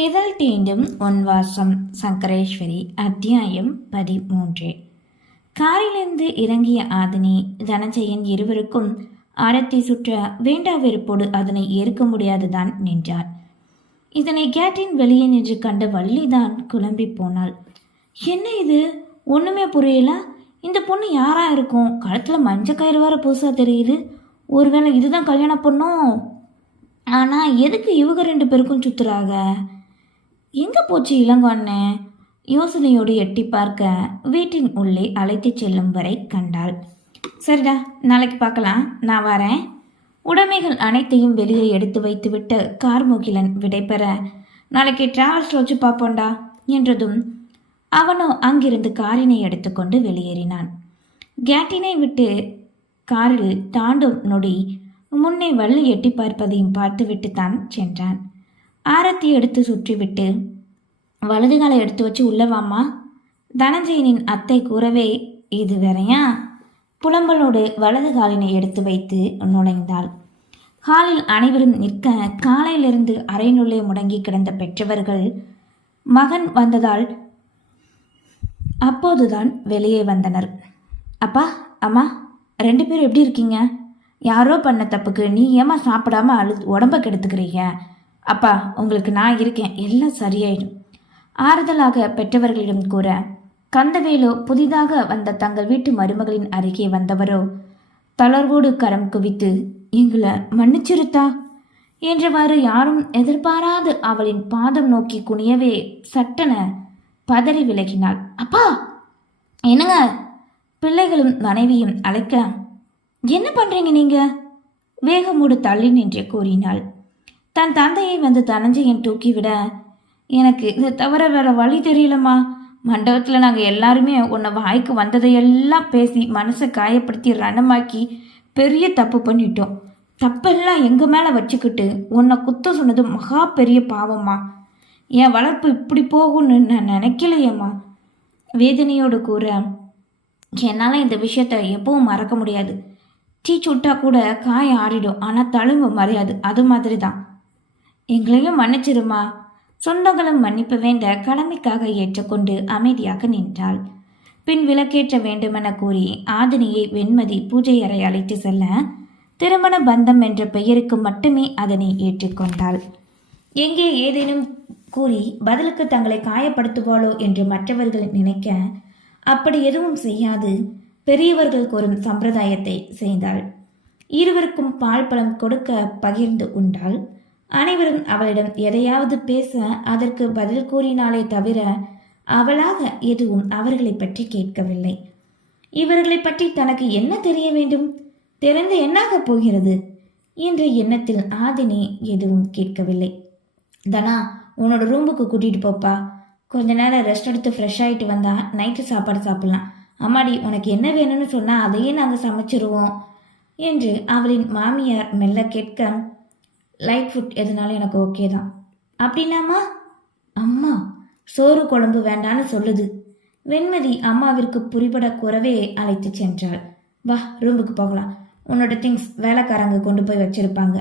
இதழ் தீண்டும் ஒன்வாசம் சங்கரேஸ்வரி அத்தியாயம் பதிமூன்று காரிலிருந்து இறங்கிய ஆதினி தனஞ்சயன் இருவருக்கும் ஆரத்தி சுற்ற வேண்டா வெறுப்போடு அதனை ஏற்க முடியாதுதான் நின்றார் இதனை கேட்டின் வெளியே நின்று கண்ட வள்ளிதான் குழம்பி போனாள் என்ன இது ஒண்ணுமே புரியல இந்த பொண்ணு யாரா இருக்கும்? கழுத்தில் மஞ்சள் கயிறு வேற புதுசா தெரியுது. ஒருவேளை இதுதான் கல்யாணம் பொண்ணும் ஆனா எதுக்கு இவங்க ரெண்டு பேருக்கும் சுத்துறாங்க? எங்கே போச்சு இளங்கொன்னே யோசனையோடு எட்டி பார்க்க வீட்டின் உள்ளே அழைத்துச் செல்லும் வரை கண்டாள். சரிடா நாளைக்கு பார்க்கலாம். நான் வரேன். உடைமைகள் அனைத்தையும் வெளியே எடுத்து வைத்துவிட்டு கார்முகிலன் விடைபெற நாளைக்கு டிராவல்ஸ் வச்சு பார்ப்போண்டா என்றதும் அவனோ அங்கிருந்து காரினை எடுத்துக்கொண்டு வெளியேறினான். கேட்டினை விட்டு காரில் தாண்டும் நொடி முன்னே வள்ளி எட்டி பார்ப்பதையும் பார்த்துவிட்டு தான் சென்றான். ஆரத்தி எடுத்து சுற்றிவிட்டு வலது காலை எடுத்து வச்சு உள்ளவாமா தனஞ்சயனின் அத்தை கூறவே இது வேறையா? புலம்பலோடு வலது காலினை எடுத்து வைத்து நுழைந்தாள். ஹாலில் அனைவரும் நிற்க காலையிலிருந்து அறையினுள்ளே முடங்கி கிடந்த பெற்றவர்கள் மகன் வந்ததால் அப்போதுதான் வெளியே வந்தனர். அப்பா அம்மா ரெண்டு பேரும் எப்படி இருக்கீங்க? யாரோ பண்ண தப்புக்கு நீ ஏமா சாப்பிடாம அழு உடம்ப கெடுத்துக்கிறீங்க? அப்பா உங்களுக்கு நான் இருக்கேன். எல்லாம் சரியாயிடும். ஆறுதலாக பெற்றவர்களிடம் கூற கந்தவேலு புதிதாக வந்த தங்கள் வீட்டு மருமகளின் அருகே வந்தவரோ தளர்வோடு கரம் குவித்து எங்களை மன்னிச்சிருத்தா? என்றவாறு யாரும் எதிர்பாராது அவளின் பாதம் நோக்கி குனியவே சட்டென பதறி விலகினாள். அப்பா என்னங்க? பிள்ளைகளும் மனைவியும் அழைக்க என்ன பண்றீங்க நீங்க? வேகமோடு தள்ளி நின்று கூறினாள். தன் தந்தையை வந்து தனஞ்சயன் தூக்கிவிட எனக்கு இதை தவிர வேற வழி தெரியலம்மா. மண்டபத்தில் நாங்கள் எல்லாருமே உன்னை வாய்க்கு வந்ததையெல்லாம் பேசி மனசை காயப்படுத்தி ரணமாக்கி பெரிய தப்பு பண்ணிட்டோம். தப்பெல்லாம் எங்கள் மேலே வச்சுக்கிட்டு உன்னை குத்த சொன்னது மகா பெரிய பாவம்மா. என் வளர்ப்பு இப்படி போகும்னு நான் நினைக்கலையேம்மா. வேதனையோடு கூற என்னால் இந்த விஷயத்த எப்பவும் மறக்க முடியாது. டீ சுட்டா கூட காய ஆறிடும். ஆனால் தழும்பு மறையாது. அது மாதிரி தான் எங்களையும் மன்னிச்சிருமா? சொந்தங்களும் மன்னிப்பு வேண்ட கடமைக்காக ஏற்றுக்கொண்டு அமைதியாக நின்றாள். பின் விளக்கேற்ற வேண்டுமென கூறி ஆதினியை வெண்மதி பூஜை அறை அழைத்து செல்ல திருமண பந்தம் என்ற பெயருக்கு மட்டுமே அதனை ஏற்றுக்கொண்டாள். எங்கே ஏதேனும் கூறி பதிலுக்கு தங்களை காயப்படுத்துவாளோ என்று மற்றவர்கள் நினைக்க அப்படி எதுவும் செய்யாது. பெரியவர்கள் கூறும் சம்பிரதாயத்தை செய்தாள். இருவருக்கும் பால் பழம் கொடுக்க பகிர்ந்து உண்டாள் அனைவரும் அவளிடம் எதையாவது பேச அதற்கு பதில் கூறினாலே தவிர அவளாக எதுவும் அவர்களை பற்றி கேட்கவில்லை. இவர்களை பற்றி தனக்கு என்ன தெரிய வேண்டும்? தெரிந்து என்னாகப் போகிறது? என்ற எண்ணத்தில் ஆதினி எதுவும் கேட்கவில்லை. தனா உன்னோட ரூமுக்கு கூட்டிட்டு போப்பா. கொஞ்ச நேரம் ரெஸ்ட் எடுத்து ஃப்ரெஷ் ஆகிட்டு வந்தா நைட்டு சாப்பாடு சாப்பிடலாம். அம்மாடி உனக்கு என்ன வேணும்னு சொன்னால் அதையே நாங்கள் சமைச்சிருவோம். என்று அவளின் மாமியார் மெல்ல கேட்க லைட் ஃபுட் எதுனாலும் எனக்கு ஓகே தான். அப்படின்னாமா அம்மா சோறு குழம்பு வேண்டான்னு சொல்லுது. வெண்மதி அம்மாவிற்கு புரிபட குறவே அழைத்து சென்றாள். வா ரூமுக்கு போகலாம். உன்னோட திங்ஸ் வேலைக்காரங்க கொண்டு போய் வச்சிருப்பாங்க.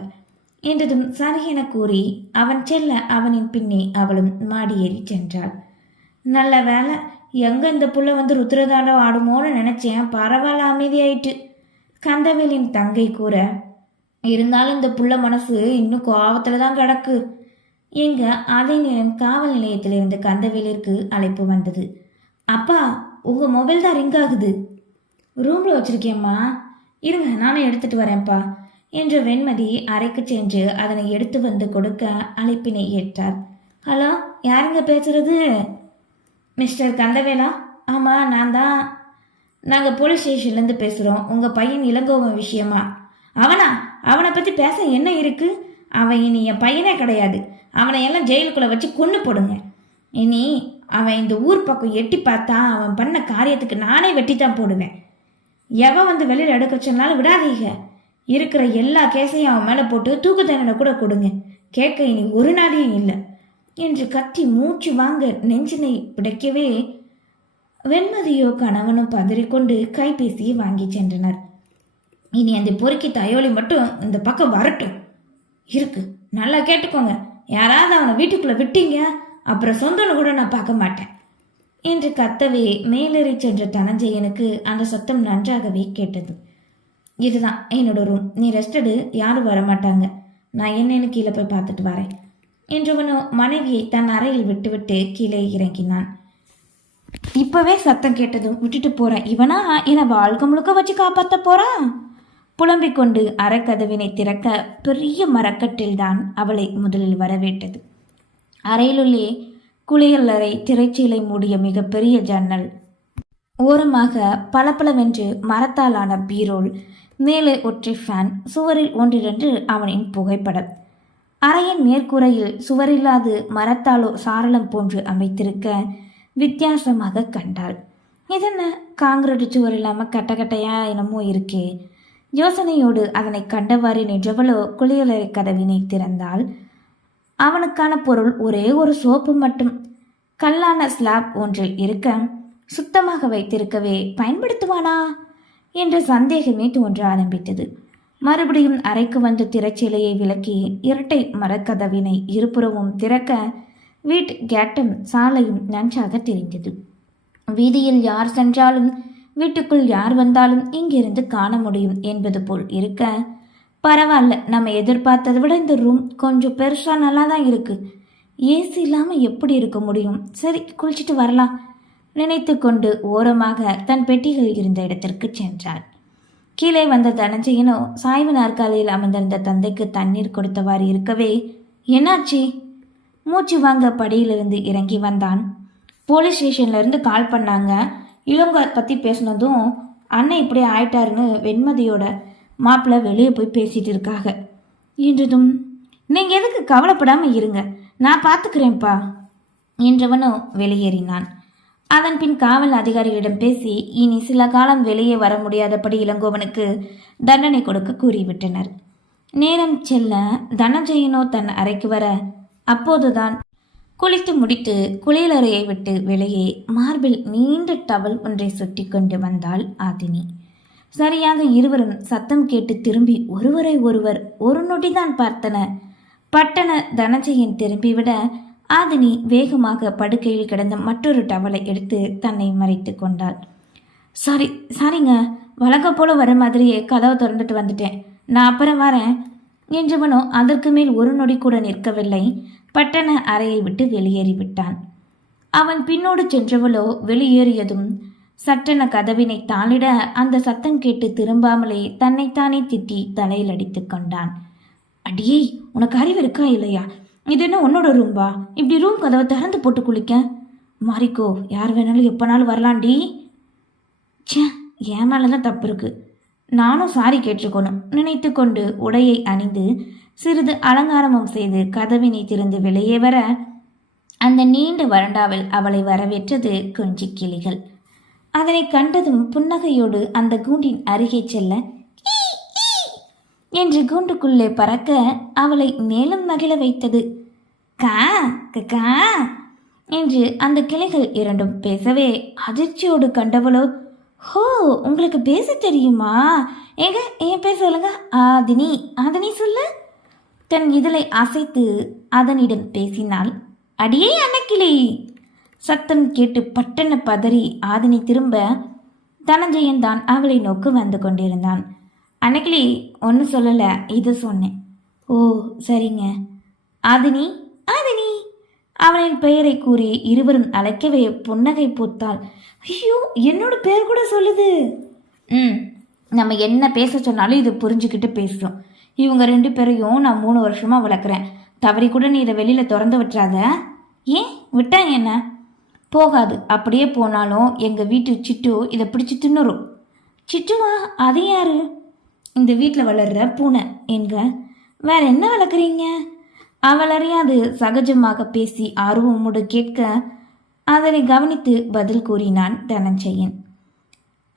என்றதும் சரி என கூறி அவன் செல்ல அவனின் பின்னே அவளும் மாடி ஏறி சென்றாள். நல்ல வேலை எங்க இந்த புள்ள வந்து ருத்ரதாண்டம் ஆடுமோன்னு நினைச்சேன். பரவாயில்ல அமைதியாயிட்டு. கந்தவேலின் தங்கை கூற இருந்தாலும் இந்த புள்ள மனசு இன்னும் கோவத்துல தான் கிடக்கு. எங்க அதே நேரம் காவல் நிலையத்திலிருந்து கந்தவேலிற்கு அழைப்பு வந்தது. அப்பா உங்க மொபைல் தான் ரிங் ஆகுது. ரூம்ல வச்சிருக்கேம்மா இருங்க நானும் எடுத்துட்டு வரேன்ப்பா என்று வெண்மதி அறைக்கு சென்று அதனை எடுத்து வந்து கொடுக்க அழைப்பினை ஏற்றார். ஹலோ யாருங்க பேசுறது? மிஸ்டர் கந்தவேலா? ஆமாம் நான் தான். நாங்கள் போலீஸ் ஸ்டேஷன்லேருந்து பேசுகிறோம் உங்கள் பையன் இளங்கோவன் விஷயமா? அவனா? அவனை பற்றி பேச என்ன இருக்குது அவன் இனி என் பையனே கிடையாது. அவனை எல்லாம் ஜெயிலுக்குள்ளே வச்சு கொன்று போடுங்க. இனி அவன் இந்த ஊர் பக்கம் எட்டி பார்த்தா அவன் பண்ண காரியத்துக்கு நானே வெட்டி தான் போடுவேன். எவன் வந்து வெளியில் எடுக்க சொன்னாலும் விடாதீங்க. இருக்கிற எல்லா கேஸையும் அவன் மேலே போட்டு தூக்கு தண்டனை கூட கொடுங்க. கேட்க இனி ஒரு நாளையும் இல்லை. என்று கத்தி மூச்சு வாங்க நெஞ்சினை பிடைக்கவே வெண்மதியோ கணவனும் பதறிக்கொண்டு கைபேசியை வாங்கி சென்றனர். இனி அந்த பொறுக்கி தயோலி மட்டும் இந்த பக்கம் வரட்டும். இருக்கு. நல்லா கேட்டுக்கோங்க. யாராவது அவனை வீட்டுக்குள்ளே விட்டீங்க அப்புறம் சொந்தம்னு கூட நான் பார்க்க மாட்டேன். என்று கத்தவே மேலேறி சென்ற தனஞ்சயனுக்கு அந்த சத்தம் நன்றாகவே கேட்டது. இதுதான் என்னோட ரூம் நீ ரெஸ்டடு யாரும் வரமாட்டாங்க. நான் என்னென்னு கீழே போய் பார்த்துட்டு வரேன். என்றவனோ மனைவியை தன் அறையில் விட்டுவிட்டு கீழே இறங்கினான். இப்பவே சத்தம் கேட்டதும் விட்டுட்டு போறேன். இவனா? என்னை வாழ்க்கை முழுக்க வச்சு காப்பாற்ற போறான் புலம்பிக் கொண்டு அறக்கதவினை திறக்க பெரிய மரக்கட்டில்தான் அவளை முதலில் வரவேற்றது. அறையிலுள்ளே குளியலறை திரைச்சீலை மூடிய மிகப்பெரிய ஜன்னல். ஓரமாக பளபளவென்று மரத்தாலான பீரோல் மேலே ஒற்றை ஃபேன் சுவரில் ஒன்றிரண்டு அவனின் புகைப்படம். அறையின் மேற்கூரையில் சுவரில்லாது மரத்தாலோ சாரளம் போன்று அமைத்திருக்க வித்தியாசமாக கண்டாள். இதென்ன? காங்கிரீட் சுவர் இல்லாமல் கட்டக்கட்டையா என்னமோ இருக்கே. யோசனையோடு அதனை கண்டவாறு நின்றவளோ குளியலறை கதவினை திறந்தாள். அவனுக்கான பொருள் ஒரே ஒரு சோப்பு மட்டும். கல்லான ஸ்லாப் ஒன்றில் இருக்க சுத்தமாக வைத்திருக்கவே பயன்படுத்துவானா? என்ற சந்தேகமே தோன்ற ஆரம்பித்தது. மறுபடியும் அறைக்கு வந்து திரைச்சீலையை விலக்கி இரட்டை மரக்கதவினை இருபுறமும் திறக்க வீட்டு கேட்டும் சாலையும் நன்றாக தெரிந்தது. வீதியில் யார் சென்றாலும் வீட்டுக்குள் யார் வந்தாலும் இங்கிருந்து காண முடியும் என்பது போல் இருக்க. பரவாயில்ல நம்ம எதிர்பார்த்ததை விட இந்த ரூம் கொஞ்சம் பெருசா நல்லா தான் இருக்கு. ஏசி இல்லாமல் எப்படி இருக்க முடியும்? சரி குளிச்சுட்டு வரலாம். நினைத்து கொண்டு ஓரமாக தன் பெட்டிகள் இருந்த இடத்திற்கு சென்றாள். கீழே வந்த தனஞ்சயனோ சாய்வு நாற்காலியில் அமர்ந்திருந்த தந்தைக்கு தண்ணீர் கொடுத்தவாறு இருக்கவே என்னாச்சு? மூச்சு வாங்க படியிலிருந்து இறங்கி வந்தான். போலீஸ் ஸ்டேஷன்ல இருந்து கால் பண்ணாங்க. இளங்கோ பற்றி பேசினதும் அண்ணன் இப்படி ஆயிட்டாருன்னு வெண்மதியோட மாப்பிள்ளை வெளியே போய் பேசிட்டு இருக்காங்க என்றதும் நீங்கள் எதுக்கு கவலைப்படாமல் இருங்க. நான் பார்த்துக்கிறேன்ப்பா என்றவனும் வெளியேறினான். அதன் பின் காவல் அதிகாரிகளிடம் பேசி இனி சில காலம் வெளியே வர முடியாதபடி இளங்கோவனுக்கு தண்டனை கொடுக்க கூறிவிட்டனர். நேரம் செல்ல தனஞ்சயனோ தன் அறைக்கு வர அப்போதுதான் குளித்து முடித்து குளியலறையை விட்டு வெளியே மார்பில் நீண்ட டவல் ஒன்றை சுட்டி கொண்டு வந்தாள் ஆதினி. சரியாக இருவரும் சத்தம் கேட்டு திரும்பி ஒருவரை ஒருவர் ஒரு நொடிதான் பார்த்தன. பட்டண தனஞ்சயன் திரும்பிவிட ஆதினி வேகமாக படுக்கையில் கிடந்த மற்றொரு டவலை எடுத்து தன்னை மறைத்து கொண்டாள். சாரி சாரிங்க வழக்கம் போல வர மாதிரியே கதவை திறந்துட்டு வந்துட்டேன். நான் அப்புறம் வரேன் என்றவனோ அதற்கு மேல் ஒரு நொடி கூட நிற்கவில்லை. பட்டண அறையை விட்டு வெளியேறிவிட்டான் அவன் பின்னோடு சென்றவளோ வெளியேறியதும் சட்டென கதவினை தாளிட அந்த சத்தம் கேட்டு திரும்பாமலே தன்னைத்தானே திட்டி தலையில் அடித்து கொண்டான். அடியே உனக்கு அறிவு இருக்கா இல்லையா? இது என்ன உன்னோட ரூம்பா? இப்படி ரூம் கதவை திறந்து போட்டு குளிக்க? மாறிக்கோ யார் வேணாலும் எப்போனாலும் வரலாண்டி ச்சே என் மேலே தான் தப்பு இருக்கு. நானும் சாரி கேட்டுக்கணும் நினைத்து கொண்டு உடையை அணிந்து சிறிது அலங்காரமும் செய்து கதவினை திறந்து வெளியே வர அந்த நீண்ட வறண்டாவில் அவளை வரவேற்றது கொஞ்சி கிளிகள். அதனை கண்டதும் புன்னகையோடு அந்த கூண்டின் அருகே செல்ல என்று கூண்டுக்குள்ளே பறக்க அவளை மேலும் மகிழ வைத்தது. கா கா என்று அந்த கிளைகள் இரண்டும் பேசவே அதிர்ச்சியோடு கண்டவளோ ஹோ உங்களுக்கு பேச தெரியுமா? ஏங்க என் பேர் சொல்லுங்க? ஆதினி ஆதினி சொல்லு. தன் இதழை அசைத்து அதனிடம் பேசினாள். அடியே அன்னக்கிளி சத்தம் கேட்டு பட்டன பதறி ஆதினி திரும்ப தனஞ்சயன் தான் அவளை நோக்கி வந்து கொண்டிருந்தான். அன்னைக்கிளி ஒன்றும் சொல்லலை இது சொன்னேன். ஓ சரிங்க. ஆதினி ஆதினி அவனின் பெயரை கூறி இருவரும் அழைக்கவே புன்னகை பூத்தாள். ஐயோ என்னோட பேர் கூட சொல்லுது. ம் நம்ம என்ன பேச சொன்னாலும் இது புரிஞ்சுக்கிட்டு பேசுகிறோம் இவங்க ரெண்டு பேரையும் நான் மூணு வருஷமாக வளர்க்குறேன். தவறி கூட நீ இதை வெளியில் திறந்து விட்டுறாத. ஏன்? விட்டா என்ன? போகாது. அப்படியே போனாலும் எங்கள் வீட்டு சிட்டு இதை பிடிச்சி தின்னுரும். சிட்டுவா அது யாரு? இந்த வீட்டில் வளர்கிற பூனை என்க. வேற என்ன வளர்க்குறீங்க? அவள் அறியாது சகஜமாக பேசி ஆர்வமோடு கேட்க அதனை கவனித்து பதில் கூறினான் தனஞ்சயன்.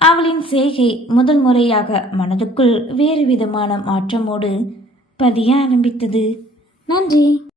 அவளின் செய்கை முதல் முறையாக மனதுக்குள் வேறு விதமான மாற்றமோடு பதிய ஆரம்பித்தது. நன்றி.